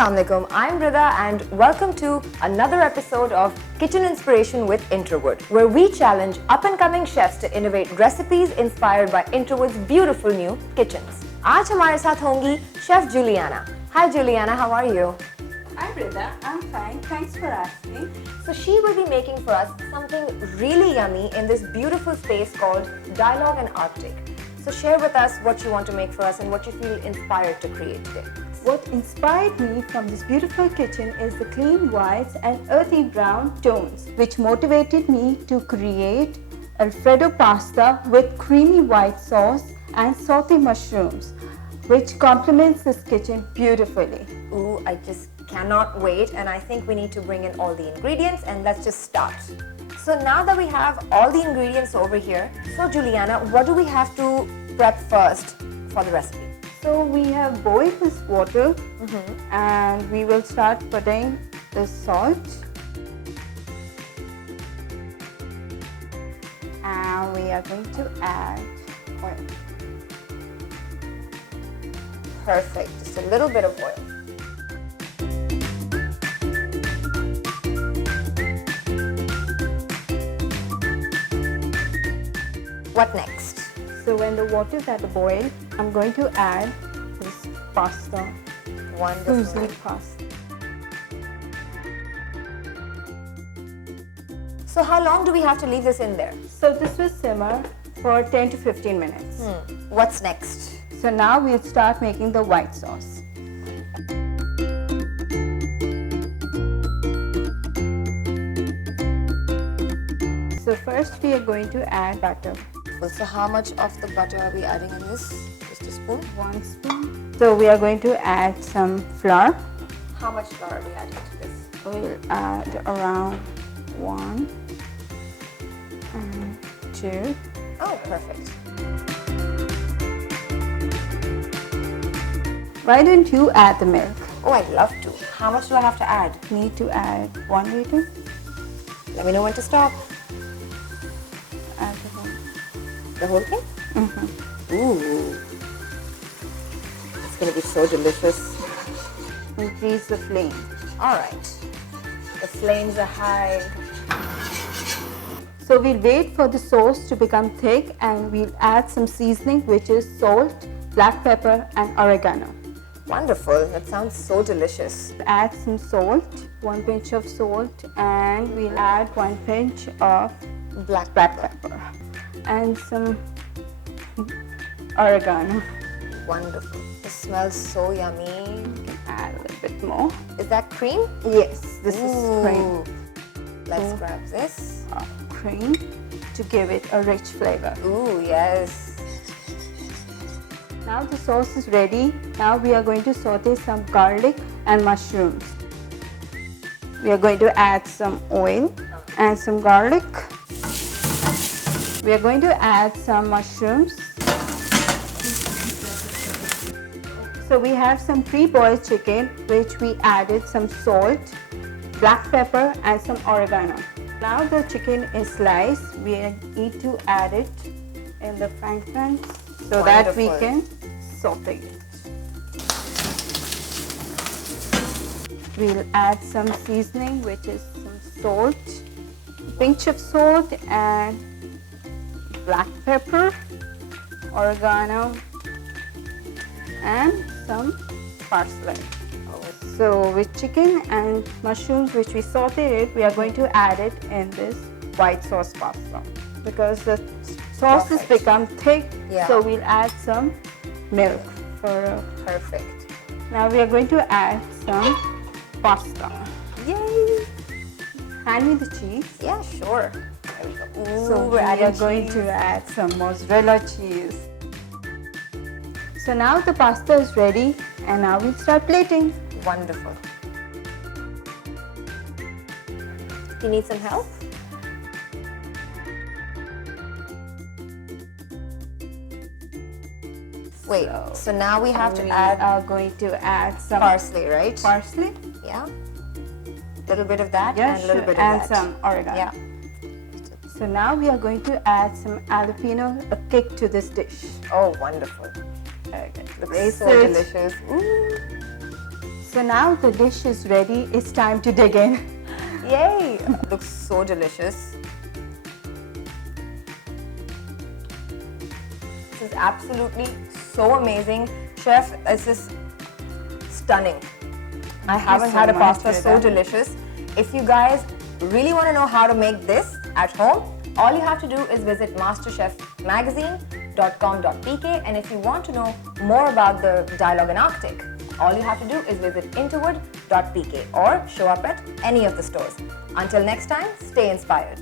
Assalamualaikum, I'm Rida and welcome to another episode of Kitchen Inspiration with Interwood, where we challenge up-and-coming chefs to innovate recipes inspired by Interwood's beautiful new kitchens. आज हमारे साथ होंगी Chef Juliana. Hi Juliana, how are you? Hi Rida, I'm fine. Thanks for asking. So she will be making for us something really yummy in this beautiful space called Dialogue and Arctic. So share with us what you want to make for us and what you feel inspired to create today. What inspired me from this beautiful kitchen is the clean whites and earthy brown tones, which motivated me to create Alfredo pasta with creamy white sauce and salty mushrooms, which complements this kitchen beautifully. Ooh, I just cannot wait, and I think we need to bring in all the ingredients and let's just start. So now that we have all the ingredients over here, so Juliana, what do we have to prep first for the recipe? So we have boiled this water and we will start putting the salt and we are going to add oil. Perfect, just a little bit of oil. What next? So when the water is at a boil, I'm going to add this pasta, Wonderful. fusilli pasta. So how long do we have to leave this in there? So this will simmer for 10 to 15 minutes. What's next? So now we'll start making the white sauce. So first we are going to add butter. So how much of the butter are we adding in this? Just a spoon? 1 spoon. So we are going to add some flour. How much flour are we adding to this? We'll add around 1 and 2. Oh, perfect. Why don't you add the milk? Oh, I'd love to. How much do I have to add? Need to add 1 liter. Let me know when to stop. Add the whole. The whole thing? Ooh. It's going to be so delicious. Increase the flame. All right. The flames are high. So we'll wait for the sauce to become thick and we'll add some seasoning, which is salt, black pepper and oregano. Wonderful. That sounds so delicious. Add some salt, 1 pinch of salt, and we'll add 1 pinch of Black pepper and some oregano. Wonderful. It smells so yummy. You can add a little bit more. Is that cream? Yes, this is cream. Ooh. Let's grab this. Cream to give it a rich flavor. Ooh, yes. Now the sauce is ready. Now we are going to saute some garlic and mushrooms. We are going to add some oil and some garlic. We are going to add some mushrooms. So we have some pre-boiled chicken, which we added some salt, black pepper and some oregano. Now the chicken is sliced. We need to add it in the frying pan so that we can saute it. We'll add some seasoning, which is some salt, pinch of salt and black pepper, oregano and some parsley. So with chicken and mushrooms which we sauteed, we are going to add it in this white sauce pasta because the sauce has become thick. Yeah. So we'll add some milk for Perfect. Now we are going to add some pasta. Yay! Hand me the cheese. Yeah, sure. There we go. Ooh, So we are going to add some mozzarella cheese. So now the pasta is ready and now we'll start plating. Wonderful. Do you need some help? Wait, so now we have to We add are going to add some parsley, right? parsley. Yeah. A little bit of that Yeah, and a little sure. bit of and that. some oregano. Yeah. So now we are going to add some jalapeno, a kick to this dish. Oh, wonderful. Okay. Looks so delicious. Ooh. So now the dish is ready. It's time to dig in. Yay! Looks so delicious. This is absolutely so amazing. Chef, this is stunning. I haven't had a pasta so delicious. If you guys really want to know how to make this at home, all you have to do is visit masterchefmagazine.com.pk, and if you want to know more about the dialogue in Arctic, all you have to do is visit interwood.pk or show up at any of the stores. Until next time, stay inspired.